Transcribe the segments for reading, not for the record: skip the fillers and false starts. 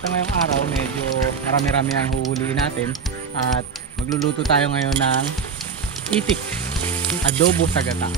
Sa ngayong araw, medyo marami-rami ang huhuliin natin at magluluto tayo ngayon ng itik, adobo sa gata.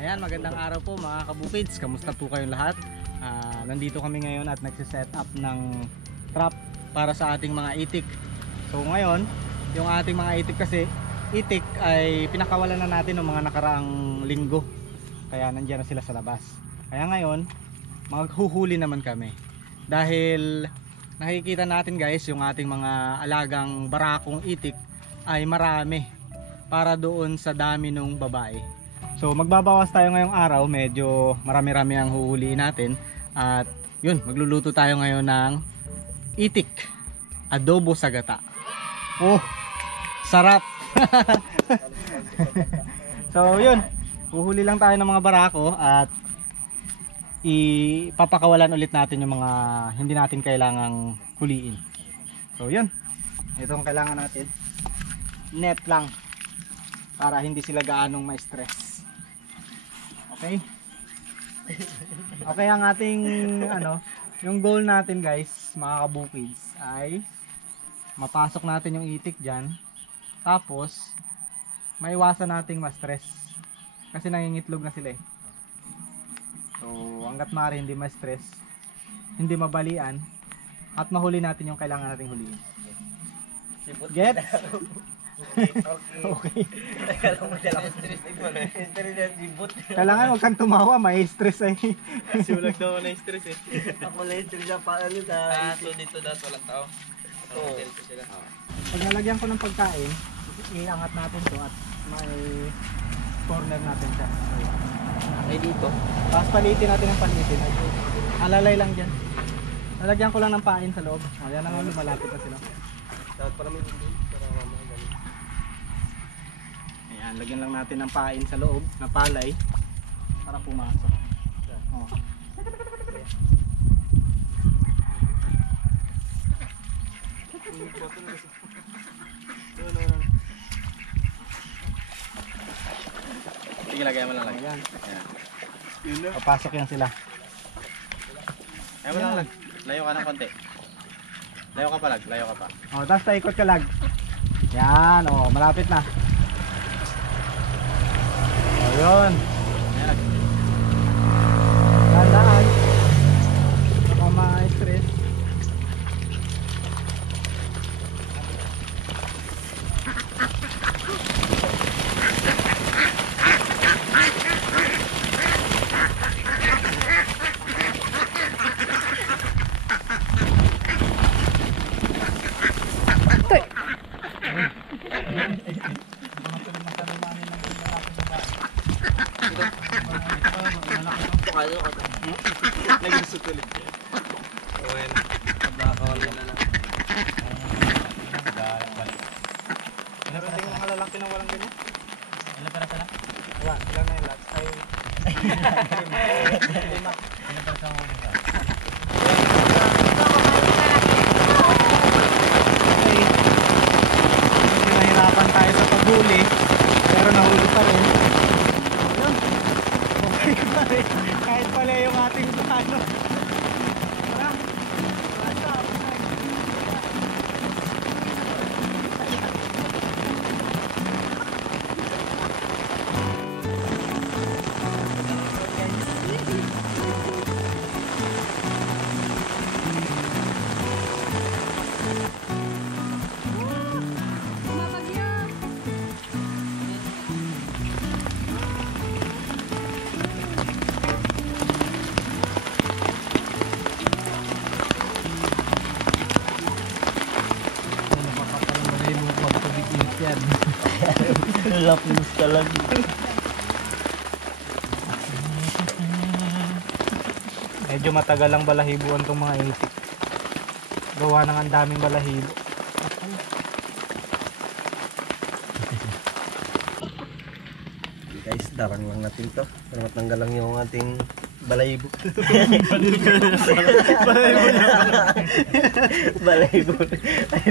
Ayan, magandang araw po mga kabukids. Kamusta po kayong lahat? Nandito kami ngayon at nagsiset up ng trap para sa ating mga itik. So ngayon, yung ating mga itik kasi, itik ay pinakawalan na natin ng mga nakaraang linggo. Kaya nandiyan na sila sa labas. Kaya ngayon, maghuhuli naman kami. Dahil nakikita natin guys, yung ating mga alagang barakong itik ay marami para doon sa dami ng babae. So magbabawas tayo ngayong araw, medyo marami-rami ang huhuliin natin. At yun, magluluto tayo ngayon ng itik, adobo sa gata. Oh, sarap! So yun, huhuli lang tayo ng mga barako at ipapakawalan ulit natin yung mga hindi natin kailangang huliin. So yun, itong kailangan natin, net lang para hindi sila gaanong ma-stress. Okay? Okay, ang ating yung goal natin guys, mga kabukids, ay mapasok natin yung itik dyan. Tapos maiwasan nating ma-stress kasi nangingitlog na sila eh. So hanggat maaari hindi ma-stress, hindi mabalian, at mahuli natin yung kailangan nating huliin. Get? Okay. Kailangan huwag kang tumawa, may stress ay. Kasi walang daw na stress eh. Ako na yung siya paano So dito dapat walang tao. Oo. Pag nalagyan ko ng pagkain, iangat natin to at may corner natin siya. Ay dito. Tapos palitin natin ang palitin. Alalay lang dyan. Nalagyan ko lang ng pain sa loob. Ayan na nga, malapit na sila. dapat para may hindi para mamaya. Ayan, lagyan lang natin ng pain sa loob na palay para pumasok. Oh. Sige, lagyan mo lang lang. Ayan. Ayan. Papasok yan sila. Ayan mo lang lang. Layo ka ng konti. Layo ka pa lag, layo ka pa. Oh, tapos taikot ka lag. Yan, oh, malapit na. Oh, yun. Ayan lag. Tandaan. Baka ma-stress. Nagsusulit. Ayan. Nabakawal na lang. Ano pa yung mga lalaki na walang ganyan? Ilan para pala? Wala, sila na yung lahat. Ay, Ilan para sa mga ulit? nahirapan tayo sa paghuli pero nahuli pa rin. Ayun. Okay pa rin. Kahit pala yung ating plano. Tara. Basta. Lapos ka lang. Medyo matagal ang balahibuan tong mga itik. Gawa ng ang daming balahibo. Guys, darang lang natin to. Para matanggal lang yung ating balahibo. Balahibo. Ay,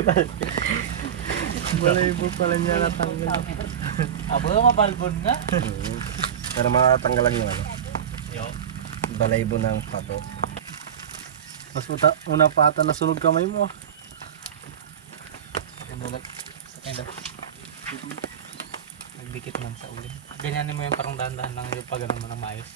Balahibo pala niya natanggal. Abo na mabalbon nga. Para matanggal lang yung ano. Balahibo ng pato. Mas una pa ata nasunog kamay mo. Nagdikit man sa uling. Ganyanin mo yung parang dahan-dahan lang yung pag mo ng maayos.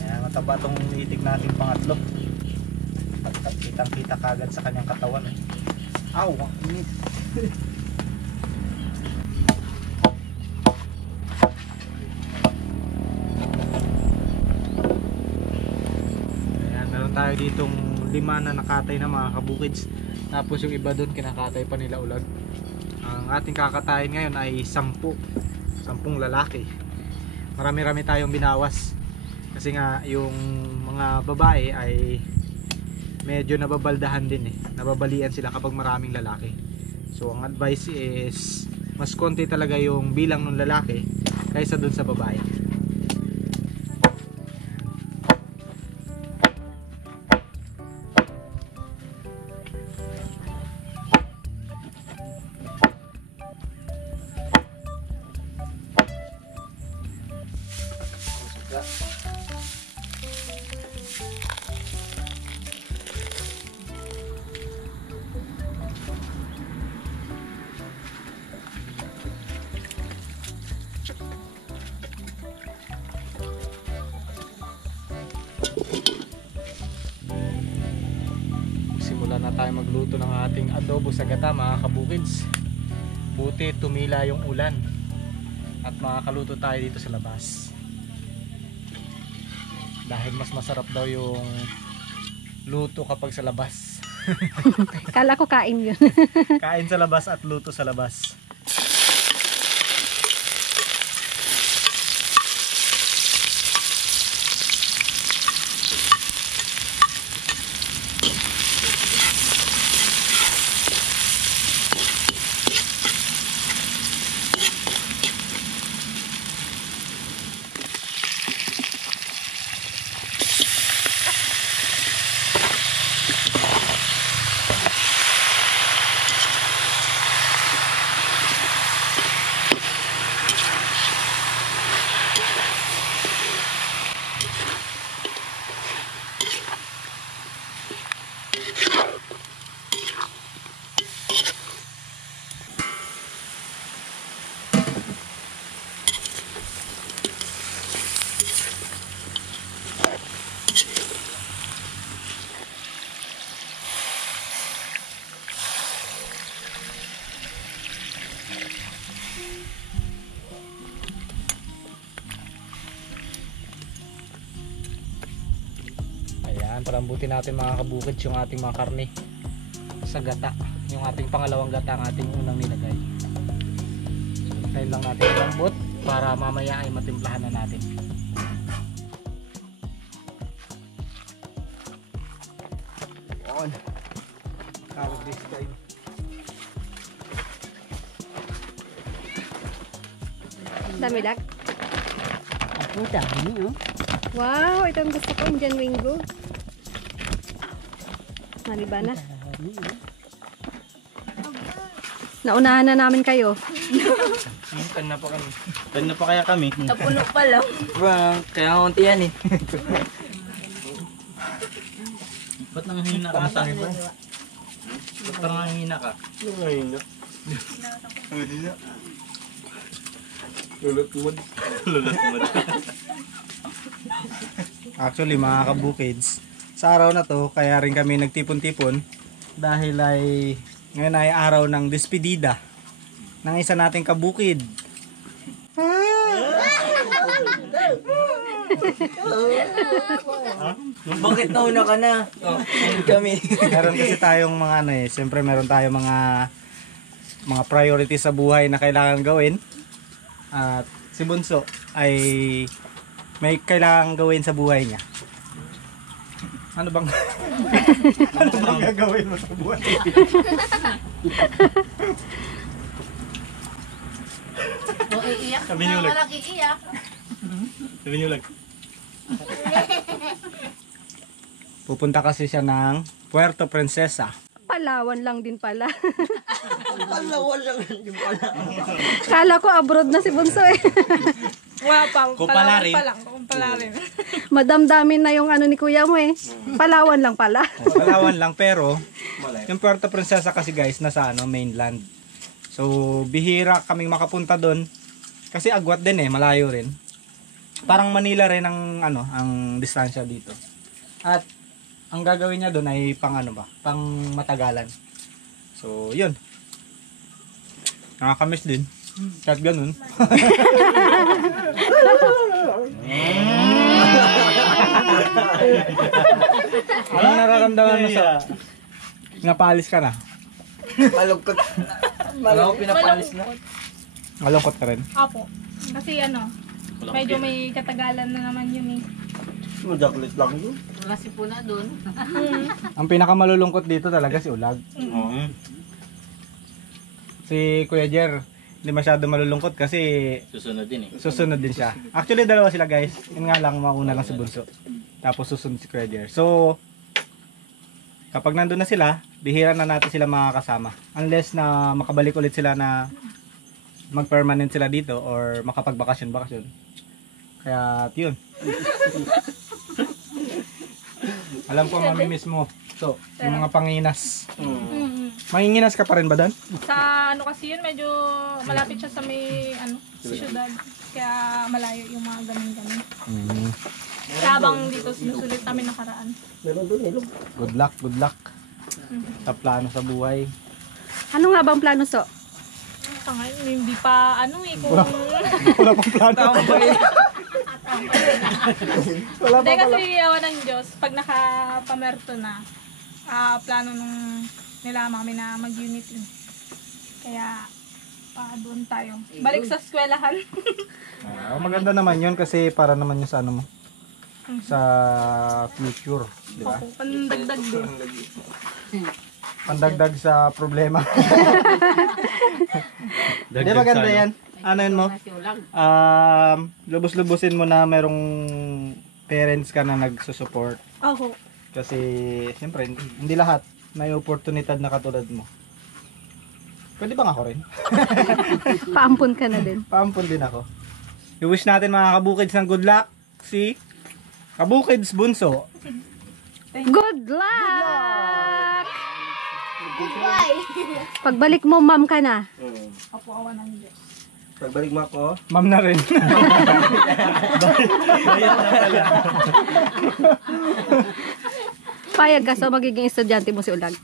Ayan, mataba tong itik natin pangatlo. Kitang-kita kagad sa kanyang katawan eh. Aw, ang init. Ayan, meron tayo ditong 5 na nakatay na mga kabukids. Tapos yung iba doon kinakatay pa nila ulag. Ang ating kakatayin ngayon ay 10 lalaki. Marami-rami tayong binawas. Kasi nga yung mga babae ay medyo nababaldahan din eh. Nababalian sila kapag maraming lalaki. So ang advice is mas konti talaga yung bilang ng lalaki kaysa dun sa babae. Simulan na tayo magluto ng ating adobo sa gata mga kabukids. Buti tumila yung ulan at makakaluto tayo dito sa labas. Dahil mas masarap daw yung luto kapag sa labas. Kala ko kain yun. Kain sa labas at luto sa labas. Ayan, palambutin natin mga kabukids yung ating mga karne sa gata. Yung ating pangalawang gata ang ating unang nilagay. So, hintayin lang natin lambot para mamaya ay matimplahan na natin. On. Carve this time. Dami lag. Ako, dami oh. Wow, ito ang gusto ko, Indian Wingo. Maliba na. Naunahan na namin kayo. Tan na pa kami. Tan na pa kaya kami? Napuno pa lang. Kaya konti yan eh. Ba't nanghihina ka? Ba't nanghihina ka? Lulot mo. Lulot mo. Actually mga kabukids, sa araw na to kaya rin kami nagtipon-tipon dahil ay ngayon ay araw ng despedida ng isa nating kabukid Bakit nauna ka na? Kami. Meron kasi tayong mga ano eh, siyempre meron tayong mga priorities sa buhay na kailangan gawin. At si Bunso ay may kailangan gawin sa buhay niya. Ano bang gagawin mo sa buhay? Iiyak Sabi niyo na, ulit. walang iiyak. Sabi niyo lang. Pupunta kasi siya ng Puerto Princesa. Palawan lang din pala. Palawan lang yung pala. Kala ko abroad na si Bunso eh. Wala pa. Kupala rin. Kumpala rin. Madamdamin na yung ano ni kuya mo eh. Palawan lang pala. Palawan lang pero yung Puerto Princesa kasi guys nasa ano mainland. So bihira kaming makapunta doon kasi agwat din eh, malayo rin. Parang Manila rin ang ano, ang distansya dito. At ang gagawin niya doon ay pang ano ba? Pang matagalan. So, yun. Nakakamiss din. Kahit ganun. Anong nararamdaman mo sa napalis ka na? Malungkot. Malungkot pinapalis na. Malungkot ka rin. Apo. Kasi ano, medyo may katagalan na naman yun eh. Madaklit lang yun. Wala si Puna dun. Ang pinakamalulungkot dito talaga si Ulag. Si Kuya Jer, hindi masyado malulungkot kasi Susunod din eh. susunod din siya. Actually, dalawa sila guys. Yun nga lang, mauna lang si Bunso. Tapos susunod si Kuya Jer. So, kapag nandun na sila, bihira na natin sila makakasama. Unless na makabalik ulit sila na mag-permanent sila dito or makapagbakasyon-bakasyon. Kaya, yun. Alam ko mamimiss mo. So, yung mga panginas. Manginginas ka pa rin ba doon? Sa ano kasi yun, medyo malapit siya sa may ano, syudad. Kaya malayo yung mga gamin-gamin. Kaya habang dito sinusulit namin nakaraan. Meron doon, ilog. Good luck, good luck. Sa plano sa buhay. Ano nga bang plano so? Sa ngayon, hindi pa ano eh kung... Wala pang plano. Hindi kasi awan ng Diyos, pag nakapamerto na, plano nung nila mami na mag-unity. Kaya doon tayo. Balik sa eskwelahan. Maganda naman yun kasi para naman yung sa ano mo. Sa future, di ba? Opo, pandagdag din. Pandagdag sa problema. Di maganda yan. Ano yun mo? Lubos-lubusin mo na merong parents ka na nagsusupport. Opo. Kasi, siyempre, hindi lahat may oportunidad na katulad mo. Pwede bang ako rin? Paampun ka na din. Paampun din ako. I-wish natin mga kabukids ng good luck. Si Kabukids Bunso. Good luck! Pagbalik mo, ma'am ka na. Opo, awan ng Diyos. Pagbalik mo ako, Ma'am na rin. Payag ka so magiging estudyante mo si Ulag.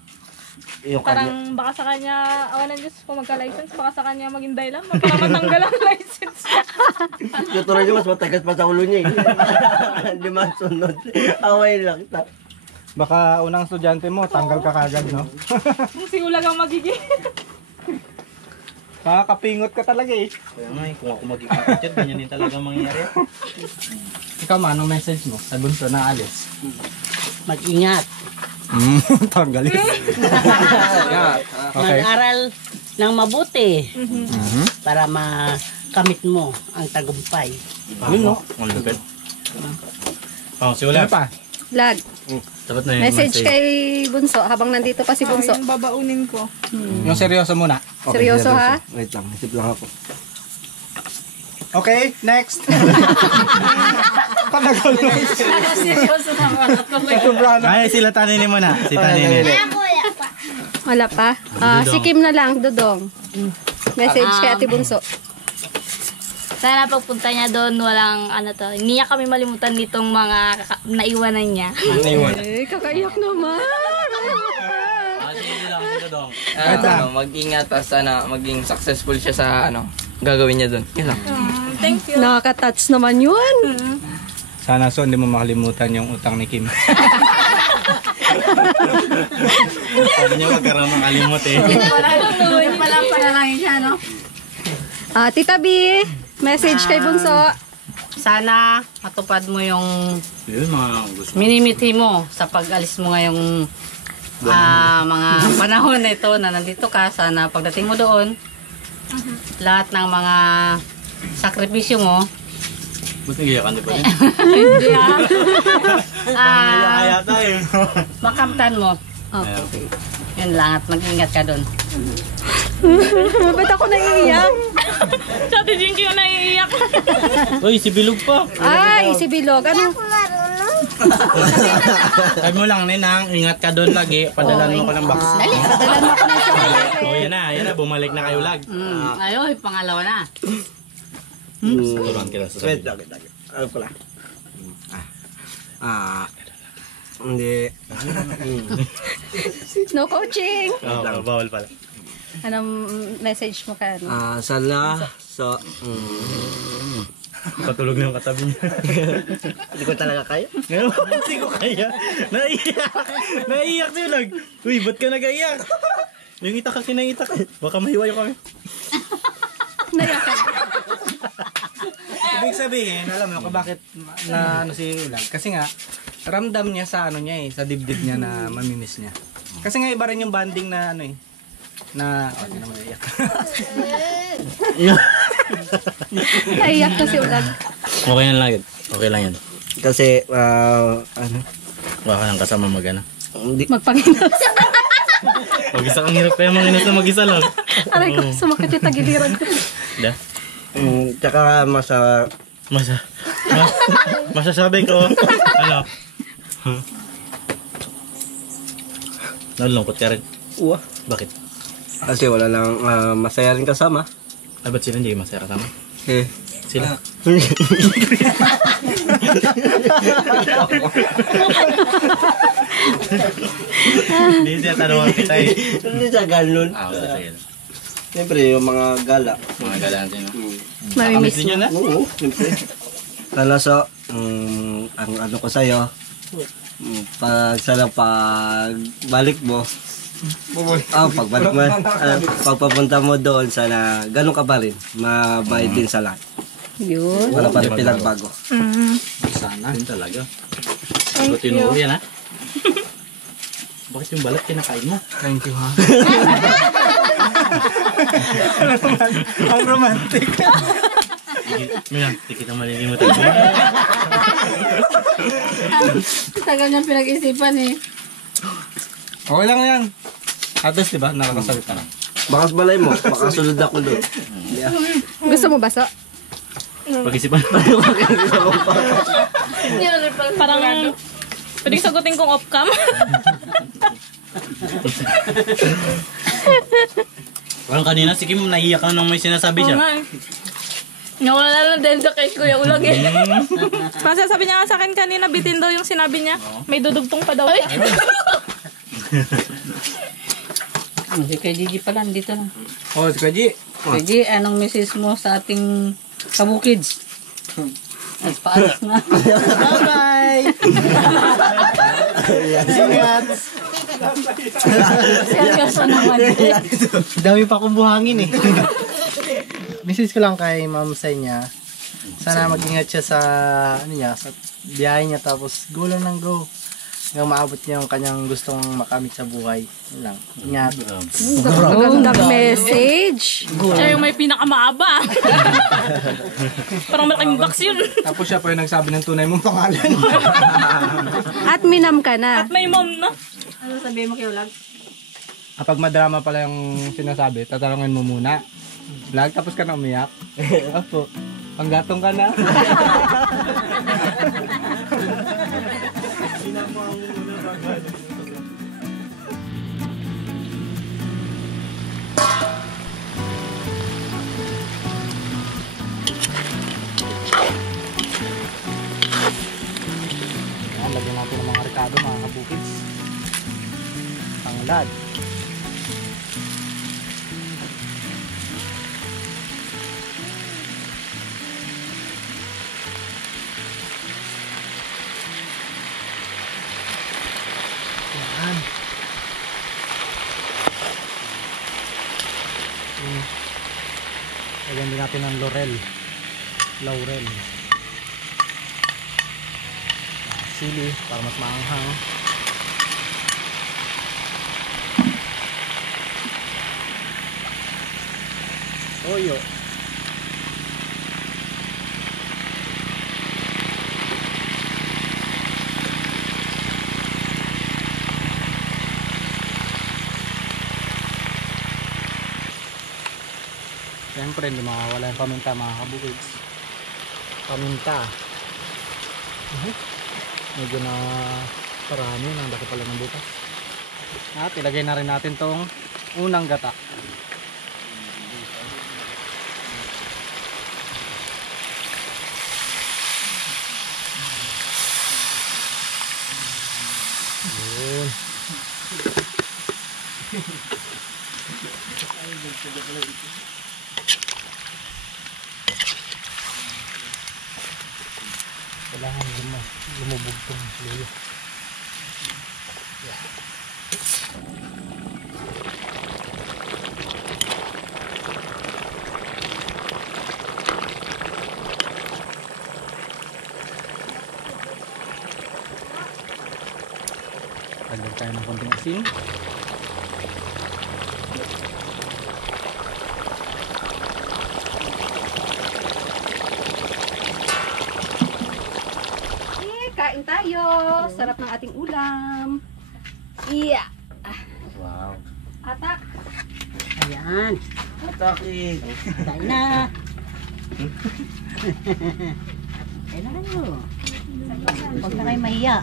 yung kanya. Parang baka sa kanya, awan ng Diyos, kung magka-license, baka sa kanya maging dahilan, magpakamatanggal ang license. Tutuloy niyo, mas matagas pa sa ulo niya eh. Hindi masunod. Away lang. Baka unang estudyante mo, tanggal ka kagad, no? Kung si Ulag ang magiging. Makakapingot ka talaga eh. Kaya nga eh, kung ako magiging teacher, ganyan din talaga mangyayari. Ikaw man, anong message mo sa Bunso na alis? Mag-ingat. Tanggalin. Okay. Mag-aral ng mabuti. Para makamit mo ang tagumpay. Ayun no? Ang lupit. Oh, si Ano Ulag. pa? Lag, Dapat na yun. message kay Bunso habang nandito pa si Bunso. Yung babaunin ko. Yung seryoso muna. Seryoso ha? Wait lang, isip lang ako. Okay, next. Panagal na. Seryoso naman ako. Ay, sila taninin mo na. Si taninin. Wala pa? Si Kim na lang, Dudong. Message kay Ate Bunso. Sana pagpunta niya doon, walang ano to. Hindi niya kami malimutan nitong mga naiwanan niya. Eh, kakaiyak naman. Mag-ingat at sana maging successful siya sa ano gagawin niya doon. Yun lang. Thank you. Nakaka-touch naman yun. Sana so hindi mo makalimutan yung utang ni Kim. Sabi niya wag ka raw makalimot eh. Pala panalangin siya, no? Tita B, message kay Bunso. Sana matupad mo yung Yun mga gusto. minimithi mo sa pag-alis mo ngayong mga panahon na ito na nandito ka. Sana pagdating mo doon, lahat ng mga sakripisyo mo, Buti iyakan di ba yun? hindi Kaya tayo. makamtan mo. Okay. Yun lang at mag-ingat ka doon. Ba't ako naiiyak? Sa Ate Jinky yung naiiyak. Uy, si Bilog pa. Ay, si Bilog. Ano? Sabi mo lang, Ninang, ingat ka doon lagi. Padalan mo ko ng box. Dali. Dalan mo ako ng chocolate. Oh, yan na. Bumalik na kayo lag. Ayoy, pangalawa na. Turuan kita sa Wait, sabi. lagi. Alam ko lang. Hindi. No coaching. Oo, bawal pala. Anong message mo ka? Sana so Patulog na yung katabi niya. hindi ko talaga kaya. Hindi ko kaya. Naiiyak. Naiiyak siya lag. Uy, ba't ka nag-aiyak? Yung itak ka kinaitak. Baka mahiwayo kami. Nayakan. Ibig sabihin, alam mo kung bakit na ano si Ulag? Kasi nga, ramdam niya sa ano niya sa dibdib niya na mamimiss niya. Kasi nga iba rin yung banding na ano na, hindi naman iyak. Naiyak na si Ulag. Okay lang lagi. Okay lang yan. Kasi Baka nang kasama mag-ano. hindi Magpanginos. Mag-isa kang hirap kaya manginos na mag-isa lang. Aray ko, sumakit yung tagiliran ko. Da? tsaka Masasabi ko, ano? Nalulungkot ka rin. uwa. Bakit? Kasi wala nang masaya rin kasama. Ay, ba't sila hindi masaya kasama? Eh. Sila? Hindi siya tanong kita eh. Hindi siya ganun. Sige. Siyempre, yung mga gala. Mga galaan din, no? Mamimiss Nakamiss mo. niyo na? Oo, siyempre. Sana so, ang ano ko sa'yo, pag balik mo, pagbalik mo, pagpapunta mo doon, sana ganun ka pa rin, mabait din sa lahat. Yun. Wala pa rin pinagbago. Sana. Yun talaga. Ba't tinuwi yan, ha? Bakit yung balat kinakain mo? Thank you, ha? Ang romantic. Mira, di kita malilimutan. Tagal niyang pinag-isipan eh. Okay lang yan. At least, diba, nakakasalita na. Bakas balay mo, baka sunod ako doon. Gusto mo ba, So? Pag-isipan. Parang pwedeng sagutin kong off-cam. Parang kanina, si Kim, naiiyak ka nang may sinasabi siya. Nawala lang din sa kay Kuya Ulag eh. Masasabi niya nga sa akin kanina, bitin daw yung sinabi niya. May dudugtong pa daw. Si kay Gigi pala, dito na. Oh, si Kaji. Kay Gigi, anong message mo sa ating kabukids? At paalis na. Bye-bye! Ingat! Seryoso naman. Dami pa akong buhangin eh. Message ko lang kay Ma'am Senya. Sana mag-ingat siya sa ano niya, sa biyahe niya, tapos go lang ng go. Hanggang maabot niya yung kanyang gustong makamit sa buhay. Yun lang. Ingat. Magandang message. Siya yung may pinakamaaba. Parang malaking box yun. Tapos siya pa yung nagsabi ng tunay mong pangalan. At minam ka na. At may mom na. Ano sabihin mo kay Ulag? Kapag madrama pala yung sinasabi, tatanungin mo muna. Vlog, tapos ka na umiyak. Opo. Panggatong ka na. Ayan, lagyan natin ng mga rekado, mga kabukids. Tanglad. Lagyan din natin ng laurel. Sili para mas maanghang. Toyo. Siyempre hindi makawala yung paminta mga kabukids. Paminta. Medyo na parami na laki pala ng butas. At ilagay na rin natin tong unang gata. Yun. Kailangan lumubog tong luyo. Lagyan tayo ng konting asin. Kain tayo. Sarap ng ating ulam. Iya. Wow. Ata. Ayan. Ataki. Kain na. Kain na kayo. Huwag na kayo mahiya.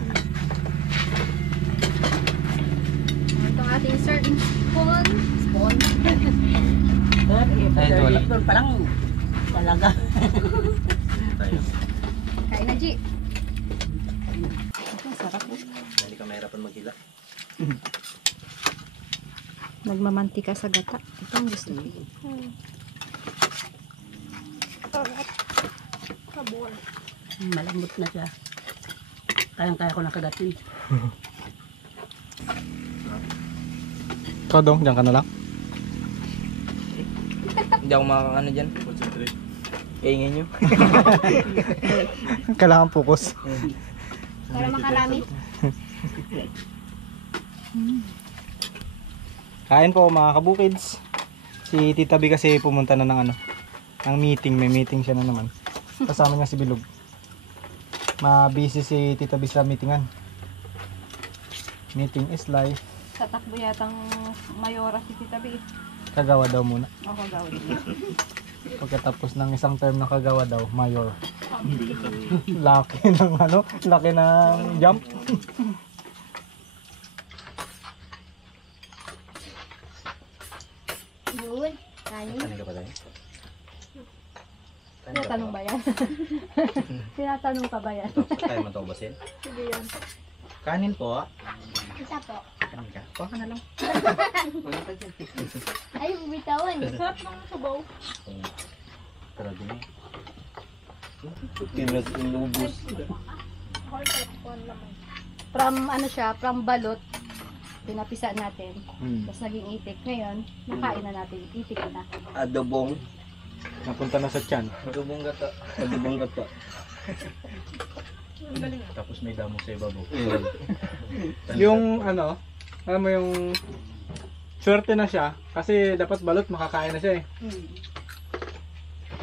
Ito ang ating serving spoon. Ay, ito wala. Ito pa lang. Talaga. Kain na, G. Hindi ka mahirapan maghila. Nagmamantika sa gata. Ito ang gusto ko. Malambot na siya. Kayang-kaya ko na kagatin. Ikaw dong, dyan ka na lang. Hindi ako makakano dyan. Kaingin nyo. Kailangan focus. Para makarami. Kain po mga kabukids. Si Tita B kasi pumunta na ng meeting. May meeting siya na naman. Kasama niya si Bilog. Ma-busy si Tita B sa meetingan. Meeting is life. Tatakbo yatang mayora si Tita B. Kagawa daw muna. O, kagawad. Pagkatapos ng isang term na kagawa daw, mayor. Laki ng laki ng jump. Yun. Kanin. Kanin ka pa tayo? Tinatanong ba yan? Tinatanong ka ba yan? Tayo man ito basin? Sige yan. Kanin po. Isa po. Kanin ka? Kuha ka na lang. Ay, bitawan. Sarap ng sabaw. Tara din eh. Pinas inubos. From from balot, pinapisa natin. Tapos naging itik. Ngayon, nakain na natin. Itik na. Adobong. Napunta na sa tiyan. Adobong gata. Adobong gata. Tapos may damo sa ibabaw. Yung alam mo yung swerte na siya kasi dapat balot makakain na siya eh.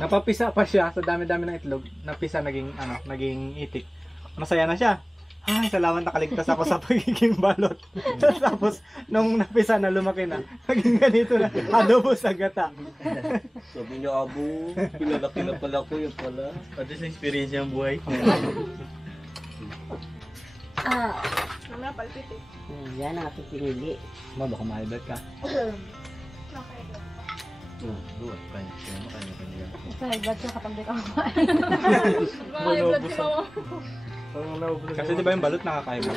Napapisa pa siya sa dami-dami ng itlog. Napisa naging itik. Masaya na siya. Ay, salamat nakaligtas ako sa pagiging balot. Tapos nung napisa na lumaki na, naging ganito na. Adobo sa gata. Sabi niya, Abo, pinalaki na pala ko yun pala. Pati sa experience niyang buhay. Mamaya palpit eh. Yan ang ating pinili. Baka ma-hybrid ka. Buwan, kanya. Kaya ba't siya kapag di ka kumain? Mga-vlog si mama. Kasi di ba yung balot nakakaiba?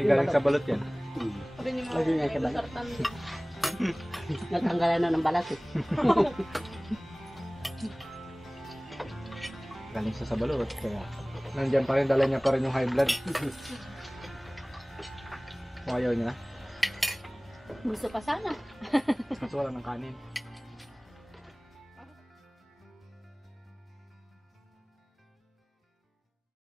Galing sa balot yan. Sabi niyo mga Lagi nga sa balat. sartan. Nagtanggalan na ng balat eh. Galing siya sa balot. Kaya nandiyan pa rin, dala niya pa rin yung high blood. Kung ayaw niya. Gusto pa sana. Mas wala ng kanin.